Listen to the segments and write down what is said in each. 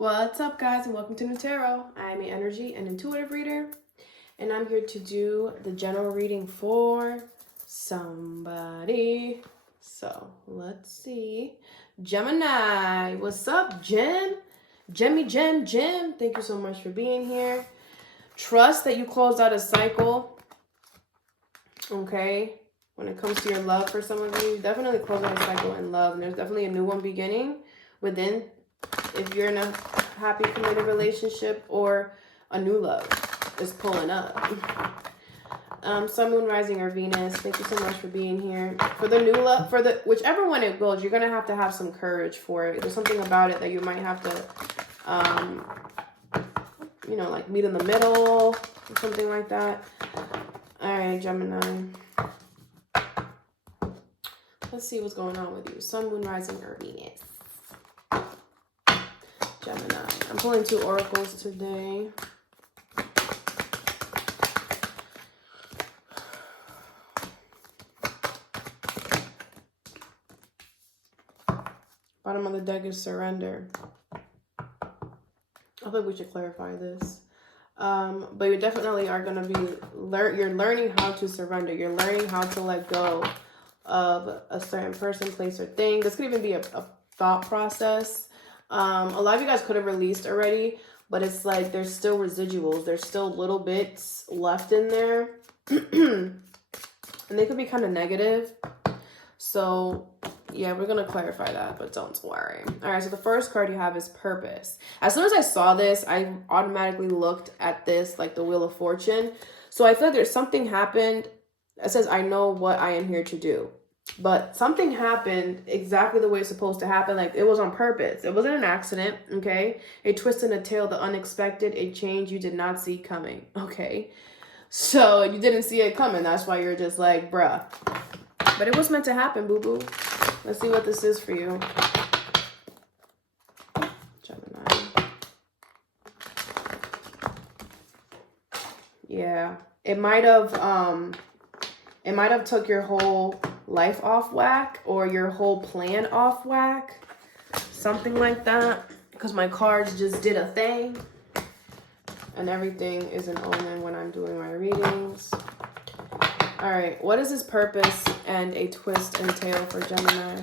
What's up, guys, and welcome to New Tarot. I'm an energy and intuitive reader, and I'm here to do the general reading for somebody. So let's see. Gemini, what's up, Jim? Jim. Thank you so much for being here. Trust that you closed out a cycle. Okay, when it comes to your love for some of you, definitely close out a cycle in love, and there's definitely a new one beginning within. If you're in a happy, committed relationship, or a new love is pulling up. Sun, Moon, Rising, or Venus, thank you so much for being here. For the new love, for the whichever one it goes, you're going to have some courage for it. There's something about it that you might have to, like meet in the middle or something like that. All right, Gemini. Let's see what's going on with you. Sun, Moon, Rising, or Venus. Gemini. I'm pulling 2 oracles today. Bottom of the deck is surrender. I think we should clarify this. But you definitely are going to be, you're learning how to surrender. You're learning how to let go of a certain person, place, or thing. This could even be a thought process. A lot of you guys could have released already, but it's like there's still residuals. There's still little bits left in there. And they could be kind of negative. So, yeah, we're going to clarify that, but don't worry. All right, so the first card you have is Purpose. As soon as I saw this, I automatically looked at this like the Wheel of Fortune. So I feel like there's something happened. It says, I know what I am here to do. But something happened exactly the way it's supposed to happen. Like, it was on purpose. It wasn't an accident, okay? A twist in a tale, the unexpected, a change you did not see coming, okay? So you didn't see it coming. That's why you're just like, bruh. But it was meant to happen, boo-boo. Let's see what this is for you. Gemini. Yeah. It might have took your whole life off whack, or your whole plan off whack, something like that, because my cards just did a thing, and everything is an omen when I'm doing my readings. All right, what is this purpose and a twist and tale for Gemini?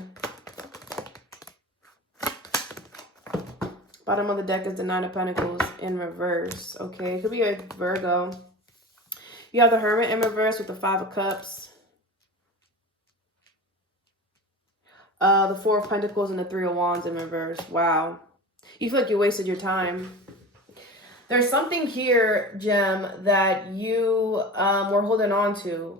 Bottom of the deck is the Nine of Pentacles in reverse. Okay, it could be a Virgo. You have the Hermit in reverse with the Five of Cups. The Four of Pentacles and the Three of Wands in reverse. Wow. You feel like you wasted your time. There's something here, Gem, that you were holding on to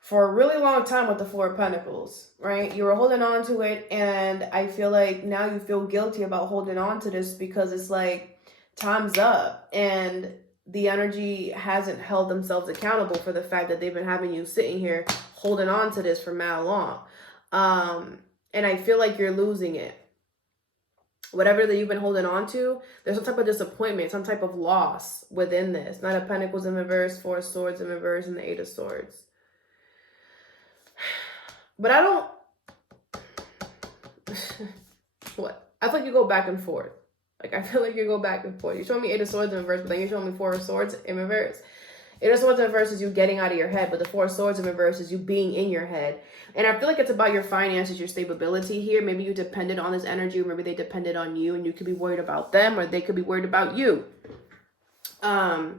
for a really long time with the Four of Pentacles, right? You were holding on to it, and I feel like now you feel guilty about holding on to this because it's like time's up, and the energy hasn't held themselves accountable for the fact that they've been having you sitting here holding on to this for mad long. And I feel like you're losing it. Whatever that you've been holding on to, there's some type of disappointment, some type of loss within this. Nine of Pentacles in reverse, Four of Swords in reverse, and the Eight of Swords. But I don't... What? I feel like you go back and forth. Like, I feel like you go back and forth. You show me Eight of Swords in reverse, but then you show me Four of Swords in reverse. Eight of Swords in reverse is you getting out of your head, but the Four of Swords in reverse is you being in your head. And I feel like it's about your finances, your stability here. Maybe you depended on this energy, or maybe they depended on you, and you could be worried about them, or they could be worried about you. But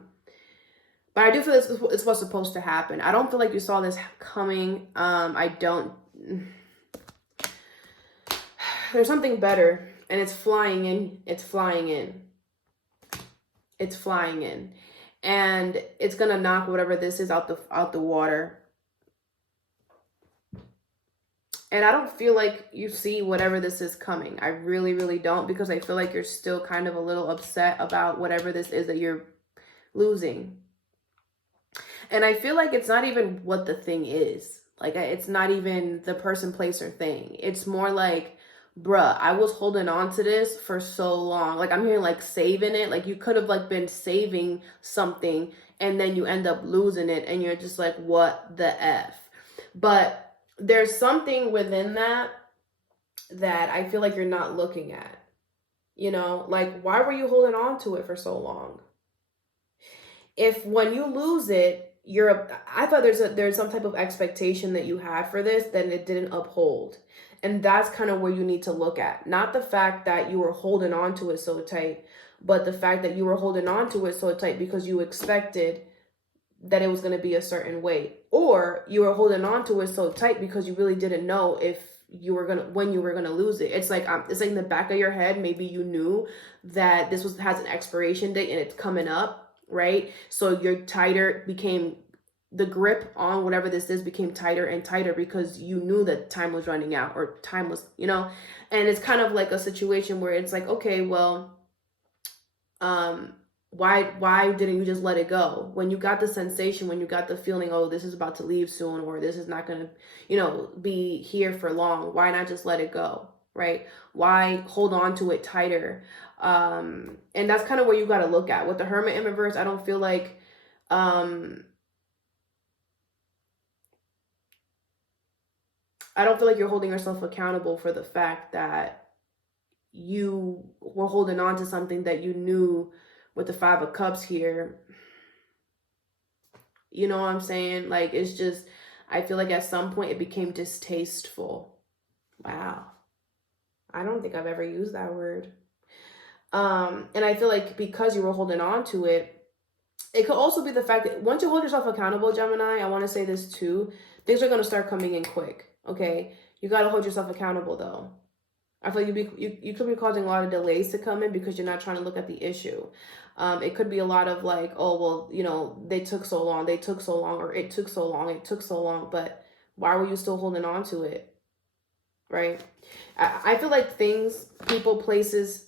I do feel it's what's supposed to happen. I don't feel like you saw this coming. I don't. There's something better, and it's flying in. It's flying in. It's flying in. And it's going to knock whatever this is out the water. And I don't feel like you see whatever this is coming. I really, really don't, because I feel like you're still kind of a little upset about whatever this is that you're losing. And I feel like it's not even what the thing is. Like, it's not even the person, place, or thing. It's more like, bruh, I was holding on to this for so long. Like, I'm hearing like saving it. Like, you could have like been saving something, and then you end up losing it, and you're just like, what the F? But there's something within that I feel like you're not looking at. You know, like, why were you holding on to it for so long? If when you lose it, I thought there's some type of expectation that you had for this, then it didn't uphold. And that's kind of where you need to look at. Not the fact that you were holding on to it so tight, but the fact that you were holding on to it so tight because you expected that it was going to be a certain way, or you were holding on to it so tight because you really didn't know if you were gonna when you were gonna lose it. It's like in the back of your head, maybe you knew that this has an expiration date and it's coming up, right? So your tighter became the grip on whatever this is became tighter and tighter because you knew that time was running out, or time was, and it's kind of like a situation where it's like, okay, well, why didn't you just let it go when you got the sensation, when you got the feeling, oh, this is about to leave soon, or this is not going to be here for long? Why not just let it go, right? Why hold on to it tighter? And that's kind of where you got to look at with the Hermit in reverse. I don't feel like you're holding yourself accountable for the fact that you were holding on to something that you knew. With the Five of Cups here, you know what I'm saying? Like, it's just, I feel like at some point it became distasteful. Wow. I don't think I've ever used that word. And I feel like because you were holding on to it, it could also be the fact that once you hold yourself accountable, Gemini, I want to say this too, things are going to start coming in quick, okay? You got to hold yourself accountable, though. I feel like you could be causing a lot of delays to come in because you're not trying to look at the issue. It could be a lot of like, oh, well, they took so long, or it took so long, but why were you still holding on to it, right? I feel like things, people, places,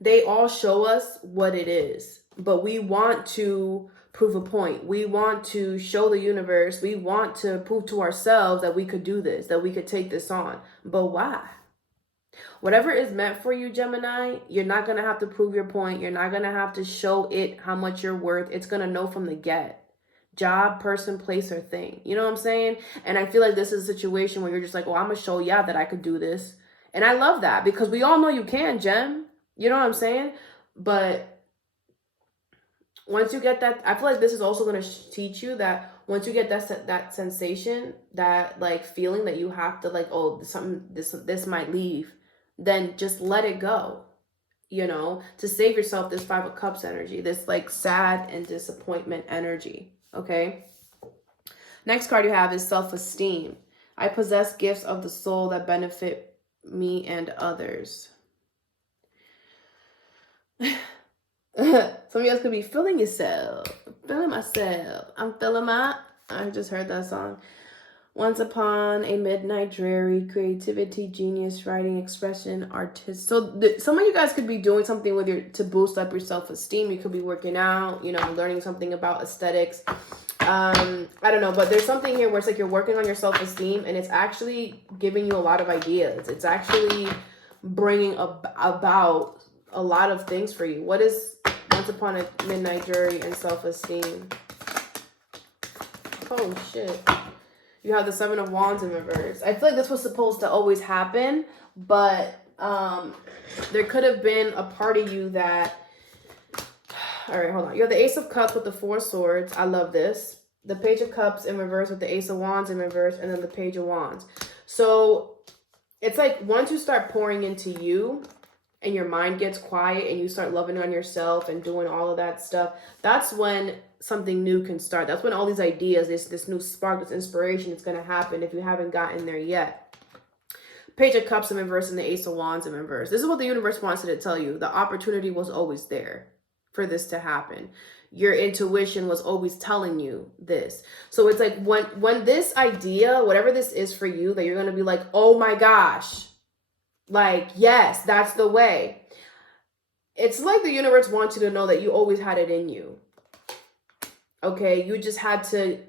they all show us what it is, but we want to prove a point. We want to show the universe, we want to prove to ourselves that we could do this, that we could take this on, but why? Whatever is meant for you, Gemini, you're not going to have to prove your point. You're not going to have to show it how much you're worth. It's going to know from the get. Job, person, place, or thing. You know what I'm saying? And I feel like this is a situation where you're just like, well, I'm going to show y'all that I could do this. And I love that because we all know you can, Gem. You know what I'm saying? But once you get that, I feel like this is also going to teach you that once you get that sensation, that like feeling that you have to like, oh, this might leave, then just let it go, to save yourself this Five of Cups energy, this like sad and disappointment energy, okay? Next card you have is self-esteem. I possess gifts of the soul that benefit me and others. Some of you guys could be feeling yourself, feeling myself. I just heard that song. Once upon a midnight dreary, creativity, genius, writing, expression, artist. So some of you guys could be doing something to boost up your self-esteem. You could be working out, learning something about aesthetics. I don't know, but there's something here where it's like you're working on your self-esteem and it's actually giving you a lot of ideas. It's actually bringing about a lot of things for you. What is once upon a midnight dreary and self-esteem? Oh, shit. You have the Seven of Wands in reverse. I feel like this was supposed to always happen, but there could have been a part of you that... All right, hold on. You have the Ace of Cups with the Four Swords. I love this. The Page of Cups in reverse with the Ace of Wands in reverse, and then the Page of Wands. So it's like once you start pouring into you and your mind gets quiet and you start loving on yourself and doing all of that stuff, that's when something new can start. That's when all these ideas, this new spark, this inspiration is going to happen if you haven't gotten there yet. Page of Cups in reverse and the Ace of Wands in reverse. This is what the universe wants to tell you. The opportunity was always there for this to happen. Your intuition was always telling you this. So it's like when this idea, whatever this is for you, that you're going to be like, oh my gosh, like, yes, that's the way. It's like the universe wants you to know that you always had it in you. Okay, you just had to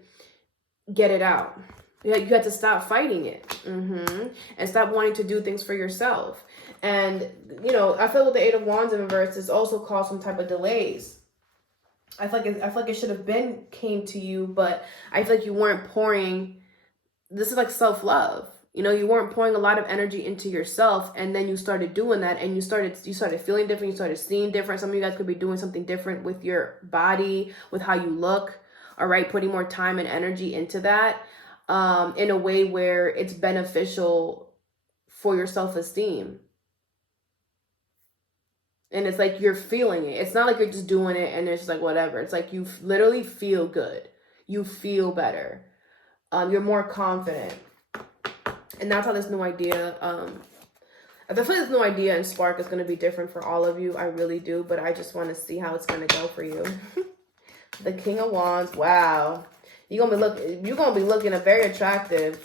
get it out. You had to stop fighting it, and stop wanting to do things for yourself. And I feel with the Eight of Wands in reverse, this also caused some type of delays. I feel like it should have came to you, but I feel like you weren't pouring. This is like self-love. You know, you weren't pouring a lot of energy into yourself, and then you started doing that, and you started feeling different, you started seeing different. Some of you guys could be doing something different with your body, with how you look, all right, putting more time and energy into that, in a way where it's beneficial for your self-esteem. And it's like you're feeling it. It's not like you're just doing it and it's just like whatever. It's like you literally feel good. You feel better. You're more confident. And that's how this new idea, I feel like this new idea and spark is going to be different for all of you. I really do. But I just want to see how it's going to go for you. The King of Wands. Wow. You're going to be looking very attractive.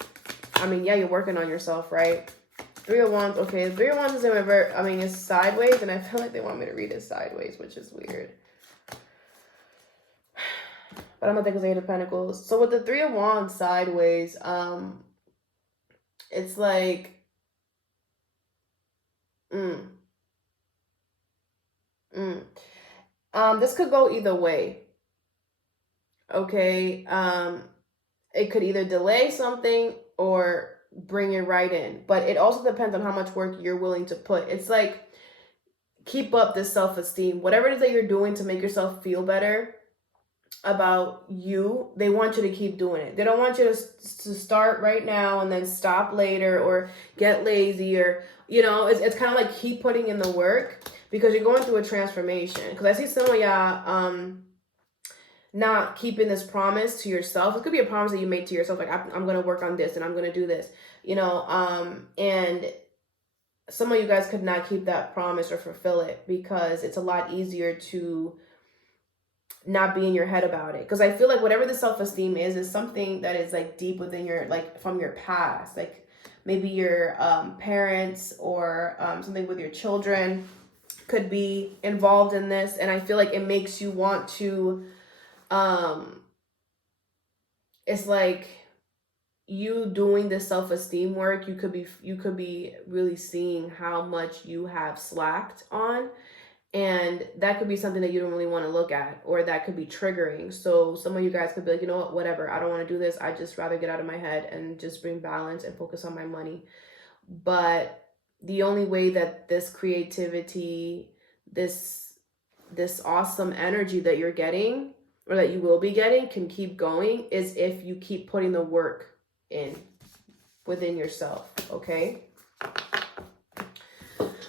I mean, yeah, you're working on yourself, right? Three of Wands. Okay, Three of Wands is in reverse. I mean, it's sideways. And I feel like they want me to read it sideways, which is weird. But I'm going to think it's Eight of Pentacles. So with the Three of Wands sideways, it's like, this could go either way. Okay. It could either delay something or bring it right in. But it also depends on how much work you're willing to put. It's like, keep up this self-esteem. Whatever it is that you're doing to make yourself feel better about you, they want you to keep doing it. They don't want you to start right now and then stop later or get lazy, or, you know, it's kind of like keep putting in the work, because you're going through a transformation. Because I see some of y'all not keeping this promise to yourself. It could be a promise that you made to yourself, like I'm going to work on this and I'm going to do this, you know, and some of you guys could not keep that promise or fulfill it, because it's a lot easier to not be in your head about it. Because I feel like whatever the self-esteem is something that is like deep within your, like from your past, like maybe your parents or something with your children could be involved in this. And I feel like it makes you want to, it's like you doing this self-esteem work, you could be really seeing how much you have slacked on. And that could be something that you don't really want to look at, or that could be triggering. So some of you guys could be like, you know what, whatever, I don't want to do this. I just rather get out of my head and just bring balance and focus on my money. But the only way that this creativity, this awesome energy that you're getting, or that you will be getting, can keep going is if you keep putting the work in within yourself, okay?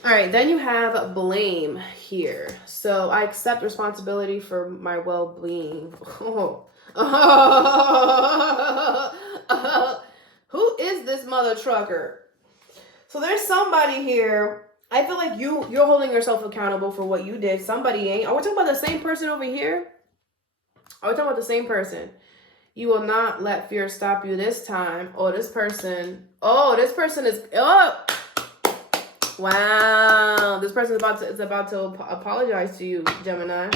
All right, then you have blame here. So I accept responsibility for my well-being. Who is this mother trucker? So there's somebody here. I feel like you're holding yourself accountable for what you did. Somebody ain't. Are we talking about the same person over here? Are we talking about the same person? You will not let fear stop you this time. Oh, this person is, wow, this person is about to apologize to you, Gemini.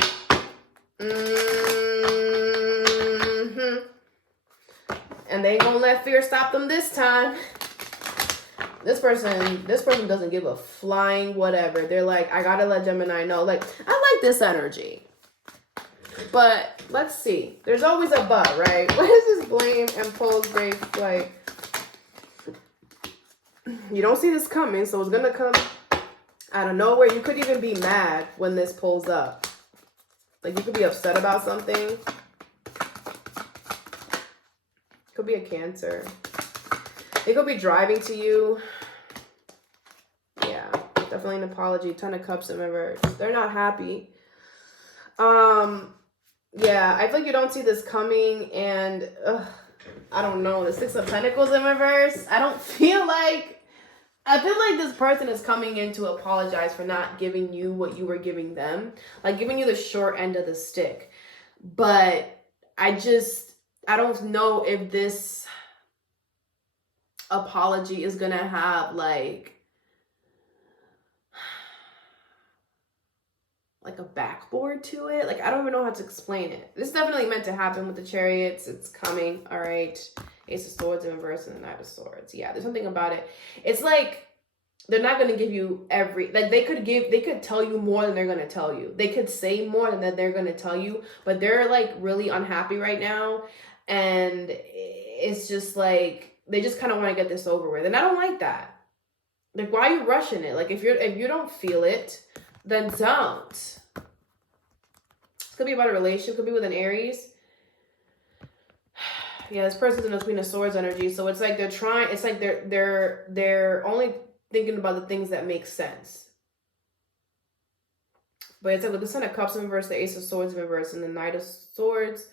And they ain't gonna let fear stop them this time. This person doesn't give a flying whatever. They're like, I gotta let Gemini know. Like, I like this energy. But let's see. There's always a but, right? What is this blame and pose break like? You don't see this coming, so it's gonna come out of nowhere. You could even be mad when this pulls up. Like, you could be upset about something. Could be a Cancer. They could be driving to you. Yeah, definitely an apology. Ton of Cups in reverse. They're not happy. Yeah, I feel like you don't see this coming, and I don't know. The Six of Pentacles in reverse. I feel like this person is coming in to apologize for not giving you what you were giving them. Like, giving you the short end of the stick. But I don't know if this apology is gonna have like a backboard to it. Like, I don't even know how to explain it. This is definitely meant to happen with the Chariots. It's coming. All right. Ace of Swords in reverse and the Knight of Swords. Yeah, there's something about it. It's like they're not going to give you they could tell you more than they're going to tell you. They could say more than that they're going to tell you, but they're like really unhappy right now. And it's just like they just kind of want to get this over with. And I don't like that. Like, why are you rushing it? Like, if you don't feel it, then don't. This could be about a relationship. Could be with an Aries. Yeah, this person's in the Queen of Swords energy. So it's like they're trying. It's like they're only thinking about the things that make sense. But it's like with the Ten of Cups in reverse, the Ace of Swords in reverse, and the Knight of Swords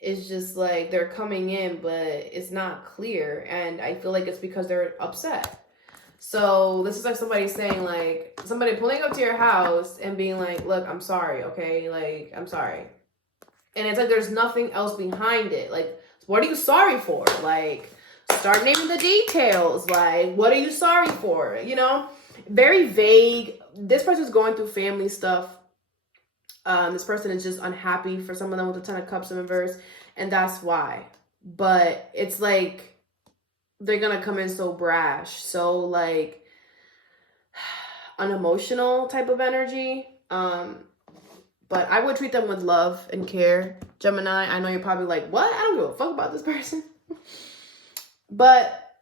is just like they're coming in, but it's not clear. And I feel like it's because they're upset. So this is like somebody saying, like, somebody pulling up to your house and being like, look, I'm sorry, okay? Like, I'm sorry. And it's like there's nothing else behind it. Like, what are you sorry for? Like, start naming the details. Like, what are you sorry for? You know? Very vague. This person's going through family stuff. This person is just unhappy for some of them with the Ten of Cups in reverse. And that's why. But it's like they're gonna come in so brash, so like unemotional type of energy. But I would treat them with love and care, Gemini. I know you're probably like, what? I don't give a fuck about this person. But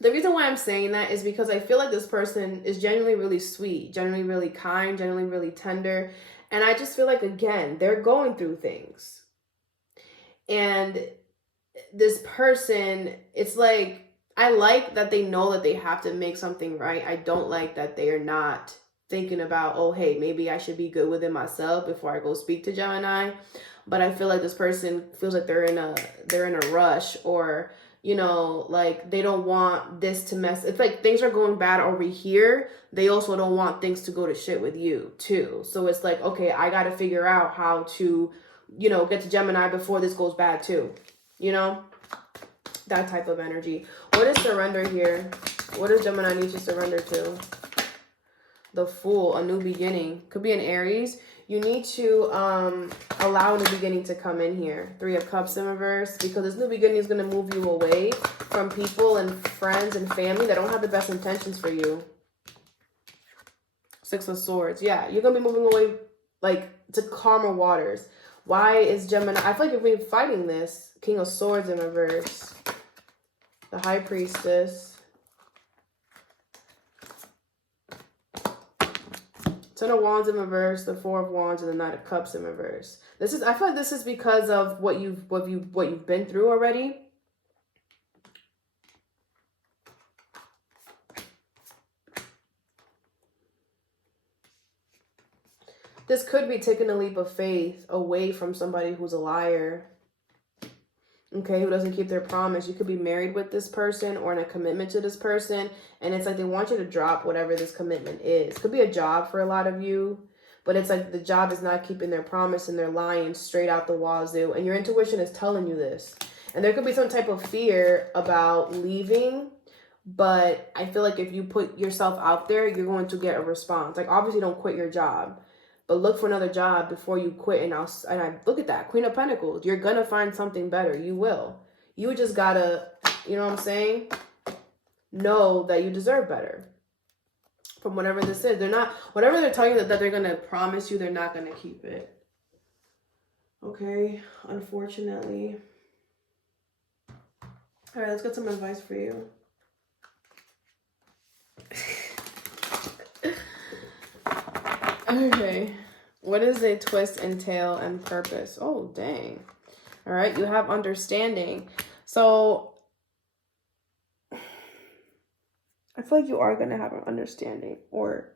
the reason why I'm saying that is because I feel like this person is genuinely really sweet, genuinely really kind, genuinely really tender. And I just feel like, again, they're going through things. And this person, it's like, I like that they know that they have to make something right. I don't like that they are not thinking about, oh, hey, maybe I should be good within myself before I go speak to Gemini. But I feel like this person feels like they're in a rush, or, you know, like they don't want this to mess. It's like things are going bad over here. They also don't want things to go to shit with you too. So it's like, okay, I got to figure out how to, you know, get to Gemini before this goes bad too. You know, that type of energy. What is surrender here? What does Gemini need to surrender to? The Fool, a new beginning. Could be an Aries. You need to allow a new beginning to come in here. Three of Cups in reverse. Because this new beginning is going to move you away from people and friends and family that don't have the best intentions for you. Six of Swords. Yeah, you're going to be moving away like to calmer waters. Why is Gemini? I feel like if we're fighting this. King of Swords in reverse. The High Priestess. Ten of Wands in reverse, the Four of Wands, and the Knight of Cups in reverse. This is, I feel like this is because of what you've been through already. This could be taking a leap of faith away from somebody who's a liar. Okay, who doesn't keep their promise. You could be married with this person or in a commitment to this person. And it's like they want you to drop whatever this commitment is. Could be a job for a lot of you. But it's like the job is not keeping their promise and they're lying straight out the wazoo. And your intuition is telling you this. And there could be some type of fear about leaving. But I feel like if you put yourself out there, you're going to get a response. Like, obviously don't quit your job. But look for another job before you quit. And I look at that. Queen of Pentacles. You're going to find something better. You will. You just got to, you know what I'm saying? Know that you deserve better. From whatever this is. They're not, whatever they're telling you that they're going to promise you, they're not going to keep it. Okay. Unfortunately. All right. Let's get some advice for you. Okay. What is a twist, entail, and purpose? Oh, dang. All right. You have understanding. So I feel like you are going to have an understanding, or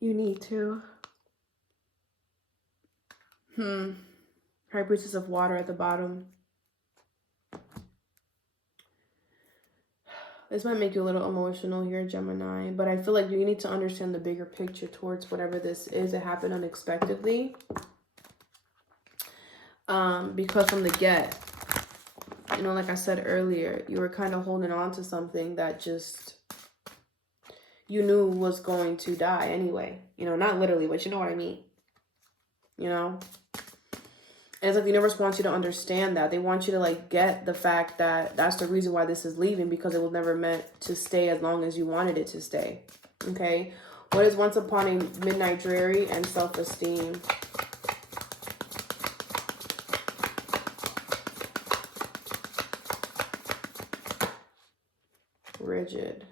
you need to. High Priestess of Water at the bottom. This might make you a little emotional here, Gemini, but I feel like you need to understand the bigger picture towards whatever this is. It happened unexpectedly. Because from the get, you know, like I said earlier, you were kind of holding on to something that just you knew was going to die anyway. You know, not literally, but you know what I mean. You know? And it's like the universe wants you to understand that. They want you to like get the fact that that's the reason why this is leaving, because it was never meant to stay as long as you wanted it to stay. Okay. What is once upon a midnight dreary and self-esteem? frigid.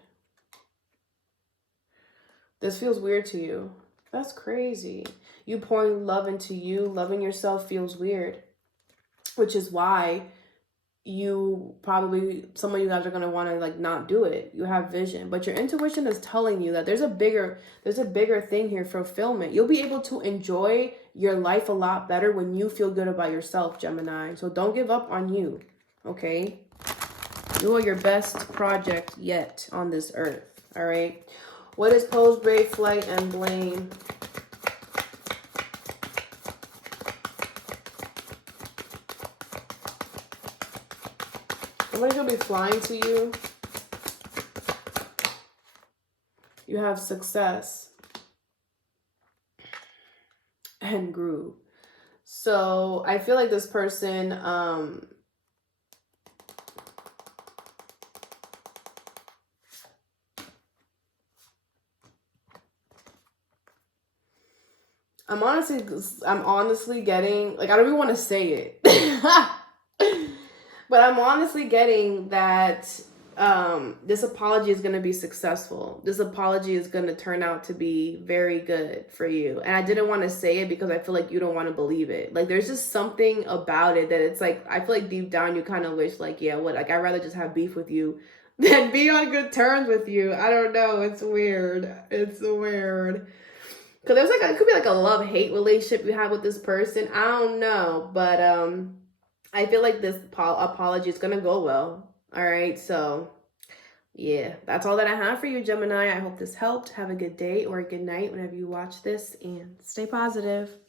This feels weird to you. That's crazy. You pouring love into you, loving yourself feels weird. Which is why you probably, some of you guys are going to want to like not do it. You have vision, but your intuition is telling you that there's a bigger thing here, fulfillment. You'll be able to enjoy your life a lot better when you feel good about yourself, Gemini. So don't give up on you, okay? You are your best project yet on this earth, all right? What is pose, brave, flight, and blame? Somebody's gonna be flying to you. You have success and grew. So I feel like this person, I'm honestly getting, like, I don't even want to say it. But I'm honestly getting that this apology is going to be successful. This apology is going to turn out to be very good for you. And I didn't want to say it because I feel like you don't want to believe it. Like, there's just something about it that it's like, I feel like deep down you kind of wish, like, yeah, what? Like, I'd rather just have beef with you than be on good terms with you. I don't know. It's weird. It's weird. Because there's like, it could be like a love-hate relationship you have with this person. I don't know. But I feel like this apology is going to go well. All right. So, yeah, that's all that I have for you, Gemini. I hope this helped. Have a good day or a good night whenever you watch this, and stay positive.